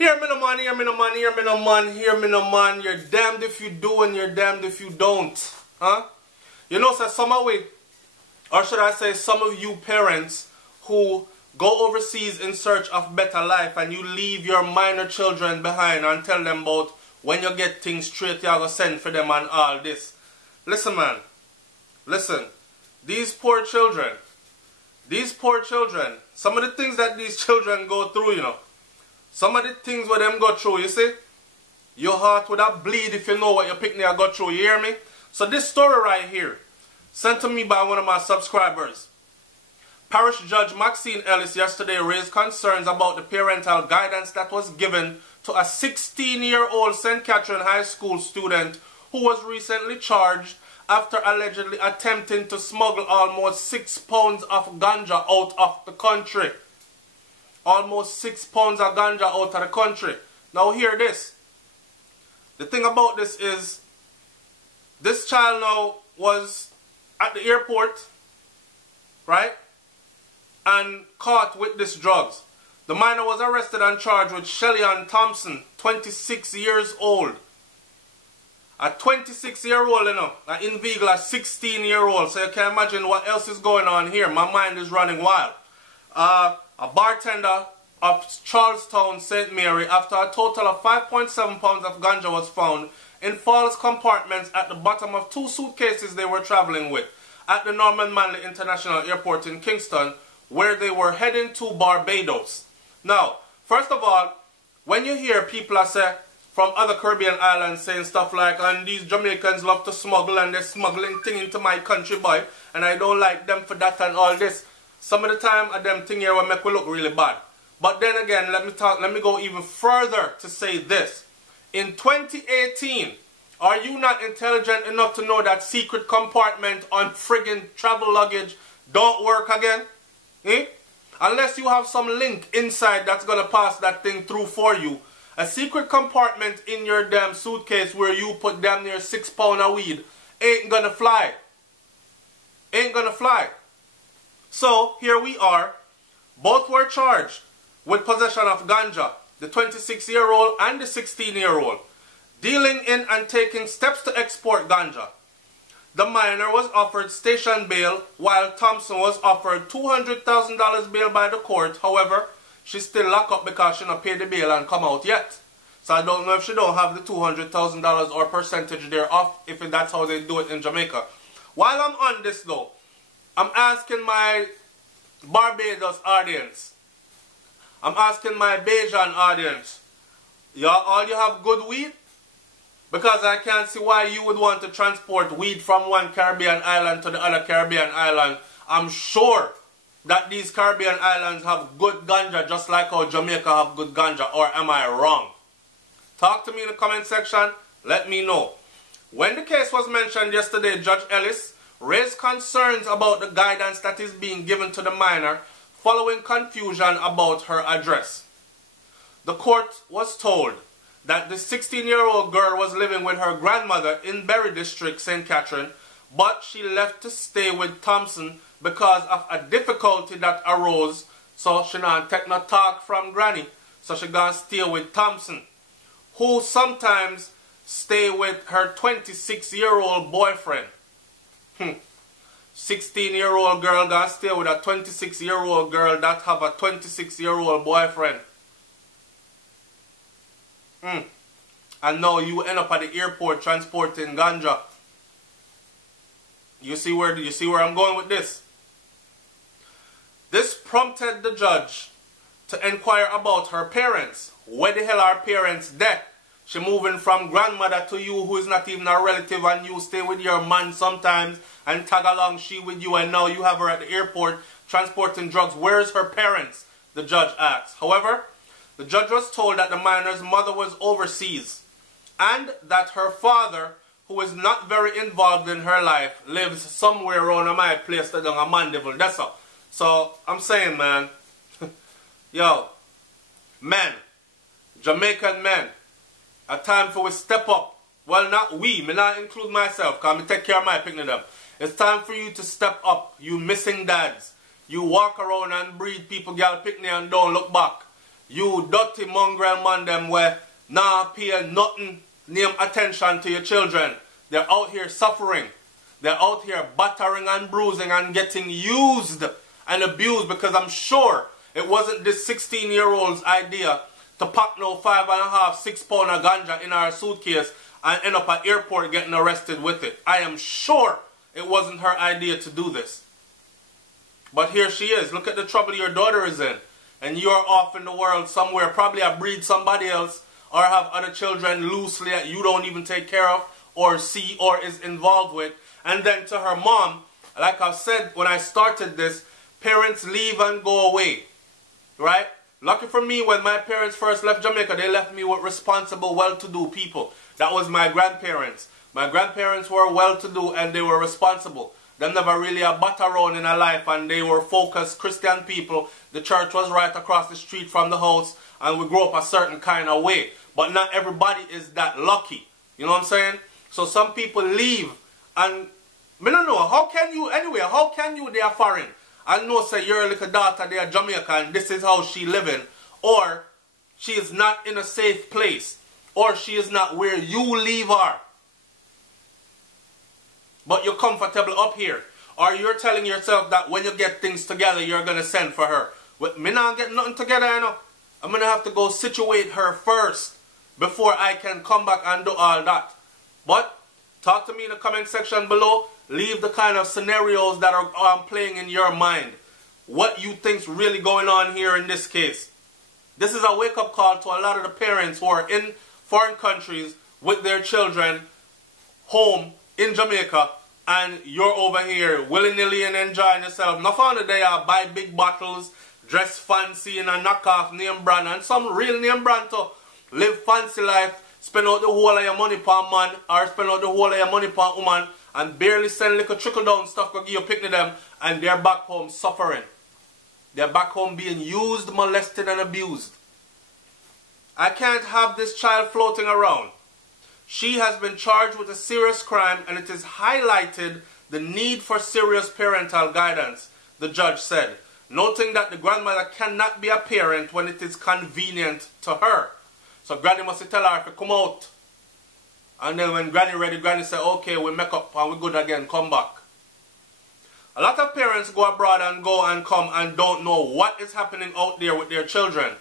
Hear me no man, hear me no man, hear me no man, hear me no man. You're damned if you do and you're damned if you don't. Huh? You know, so some of we, or should I say some of you parents who go overseas in search of better life and you leave your minor children behind and tell them about when you get things straight, you're going to send for them and all this. Listen, man. Listen. These poor children, some of the things that these children go through, you know, some of the things where them go through, you see, your heart would have bleed if you know what your picnic got through, you hear me? So this story right here, sent to me by one of my subscribers. Parish Judge Maxine Ellis yesterday raised concerns about the parental guidance that was given to a 16-year-old St. Catherine High School student who was recently charged after allegedly attempting to smuggle almost 6 pounds of ganja out of the country. Almost 6 pounds of ganja out of the country. Now hear this. The thing about this is, this child now was at the airport, right? And caught with these drugs. The minor was arrested and charged with Shelly-Ann Thompson, 26 years old. A 26-year-old, you know, an Invigil, a 16-year-old. So you can imagine what else is going on here. My mind is running wild. A bartender of Charlestown, St. Mary, after a total of 5.7 pounds of ganja was found in false compartments at the bottom of 2 suitcases they were traveling with at the Norman Manley International Airport in Kingston, where they were heading to Barbados. Now, first of all, when you hear people say from other Caribbean islands saying stuff like, and these Jamaicans love to smuggle and they're smuggling thing into my country, boy, and I don't like them for that and all this. Some of the time, them thing here will make we look really bad. But then again, let me go even further to say this. In 2018, are you not intelligent enough to know that secret compartment on friggin' travel luggage don't work again? Eh? Unless you have some link inside that's going to pass that thing through for you. A secret compartment in your damn suitcase where you put damn near 6 pounds of weed ain't going to fly. Ain't going to fly. So, here we are. Both were charged with possession of ganja. The 26-year-old and the 16-year-old. Dealing in and taking steps to export ganja. The minor was offered station bail, while Thompson was offered $200,000 bail by the court. However, she's still locked up because she not paid the bail and come out yet. So I don't know if she don't have the $200,000 or percentage thereof, if that's how they do it in Jamaica. While I'm on this though, I'm asking my Barbados audience, I'm asking my Bajan audience, y'all all you have good weed? Because I can't see why you would want to transport weed from one Caribbean island to the other Caribbean island. I'm sure that these Caribbean islands have good ganja just like how Jamaica have good ganja, or am I wrong? Talk to me in the comment section, let me know. When the case was mentioned yesterday, Judge Ellis raised concerns about the guidance that is being given to the minor following confusion about her address. The court was told that the 16-year-old girl was living with her grandmother in Berry District, St. Catherine, but she left to stay with Thompson because of a difficulty that arose, so she not take no talk from Granny, so she gonna stay with Thompson, who sometimes stay with her 26-year-old boyfriend. 16-year-old girl gonna stay with a 26-year-old girl that have a 26-year-old boyfriend. And now you end up at the airport transporting ganja. You see where I'm going with this? This prompted the judge to inquire about her parents. Where the hell are parents there? She moving from grandmother to you, who is not even a relative, and you stay with your man sometimes and tag along she with you, and now you have her at the airport transporting drugs. Where's her parents? The judge asked. However, the judge was told that the minor's mother was overseas and that her father, who is not very involved in her life, lives somewhere around my place that a Mandeville. That's all. So I'm saying, man, yo, men, Jamaican men, a time for we step up. Well, not we, me not include myself, because I take care of my picnic them. It's time for you to step up, you missing dads. You walk around and breed people, girl picnic and don't look back. You dirty mongrel man them where nah pay nothing, name attention to your children. They're out here suffering. They're out here battering and bruising and getting used and abused, because I'm sure it wasn't this 16-year-old's idea to pack no 5.5, 6 pound of ganja in our suitcase and end up at airport getting arrested with it. I am sure it wasn't her idea to do this. But here she is. Look at the trouble your daughter is in. And you're off in the world somewhere, probably I breed somebody else or have other children loosely that you don't even take care of or see or is involved with. And then to her mom, like I said when I started this, parents leave and go away. Right? Lucky for me, when my parents first left Jamaica, they left me with responsible, well-to-do people. That was my grandparents. My grandparents were well-to-do and they were responsible. They never really a butt around in a life, and they were focused Christian people. The church was right across the street from the house, and we grew up a certain kind of way. But not everybody is that lucky. You know what I'm saying? So some people leave, and I don't know, how can you they are foreign? I know say you're a little daughter, they are Jamaican, and this is how she living. Or she is not in a safe place. Or she is not where you leave her. But you're comfortable up here. Or you're telling yourself that when you get things together, you're going to send for her. With me not get nothing together, you know. I'm going to have to go situate her first before I can come back and do all that. But talk to me in the comment section below. Leave the kind of scenarios that are playing in your mind. What you think's really going on here in this case. This is a wake-up call to a lot of the parents who are in foreign countries with their children home in Jamaica, and you're over here willy-nilly and enjoying yourself. Not found they are buy big bottles, dress fancy in a knockoff name brand, and some real name brand to live fancy life, spend out the whole of your money per man, or spend out the whole of your money per woman, and barely send little trickle down stuff to give you picnic them, and they're back home suffering. They're back home being used, molested, and abused. I can't have this child floating around. She has been charged with a serious crime, and it has highlighted the need for serious parental guidance, the judge said, noting that the grandmother cannot be a parent when it is convenient to her. So granny must tell her to come out. And then when granny ready, granny say, okay, we make up and we good again, come back. A lot of parents go abroad and go and come and don't know what is happening out there with their children,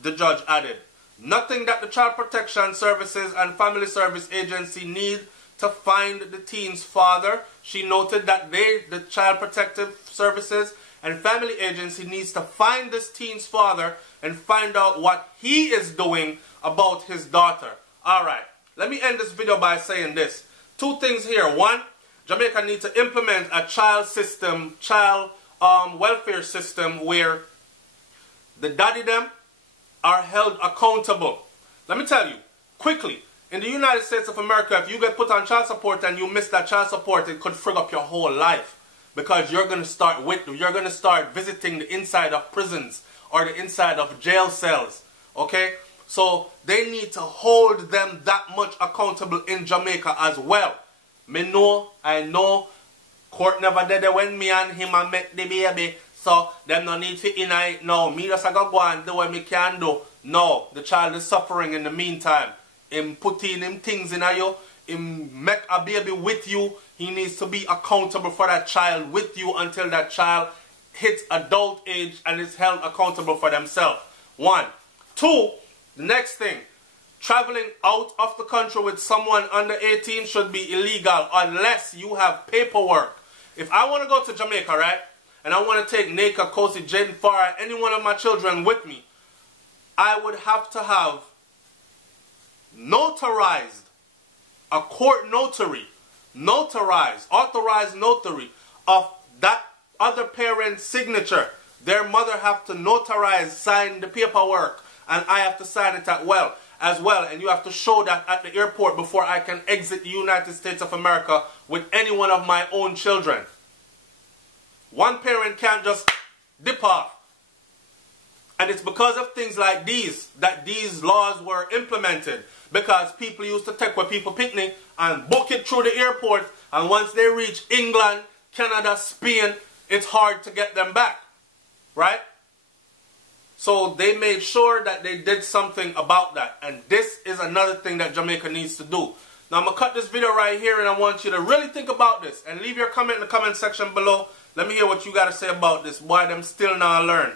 the judge added. Nothing that the Child Protection Services and Family Service Agency need to find the teen's father. She noted that the Child Protective Services and Family Agency needs to find this teen's father and find out what he is doing about his daughter. Alright, let me end this video by saying this. Two things here. One, Jamaica needs to implement a child welfare system where the daddy them are held accountable. Let me tell you, quickly, in the United States of America, if you get put on child support and you miss that child support, it could frig up your whole life. Because you're going to start visiting the inside of prisons or the inside of jail cells. Okay? So they need to hold them that much accountable in Jamaica as well. I know, court never did it when me and him and met the baby. So, them no need to in it now. Me just go and do what me can do. No, the child is suffering in the meantime. Him putting him things in you. Him make a baby with you. He needs to be accountable for that child with you until that child hits adult age and is held accountable for themselves. One. Two, the next thing. Traveling out of the country with someone under 18 should be illegal unless you have paperwork. If I want to go to Jamaica, right? And I want to take Naka, Kosi, Jaden, Farah, any one of my children with me, I would have to have notarized, a court notary, authorized notary of that other parent's signature. Their mother have to notarize, sign the paperwork, and I have to sign it as well. And you have to show that at the airport before I can exit the United States of America with any one of my own children. One parent can't just dip off. And it's because of things like these that these laws were implemented. Because people used to take where people picnic and book it through the airport. And once they reach England, Canada, Spain, it's hard to get them back. Right? So they made sure that they did something about that. And this is another thing that Jamaica needs to do. Now I'm going to cut this video right here, and I want you to really think about this. And leave your comment in the comment section below. Let me hear what you got to say about this. Why them still not learn?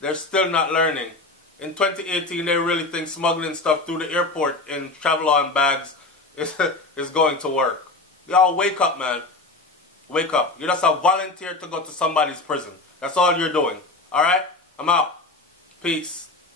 They're still not learning. In 2018, they really think smuggling stuff through the airport in travel-on bags is going to work. Y'all wake up, man. Wake up. You're just a volunteer to go to somebody's prison. That's all you're doing. Alright? I'm out. Peace.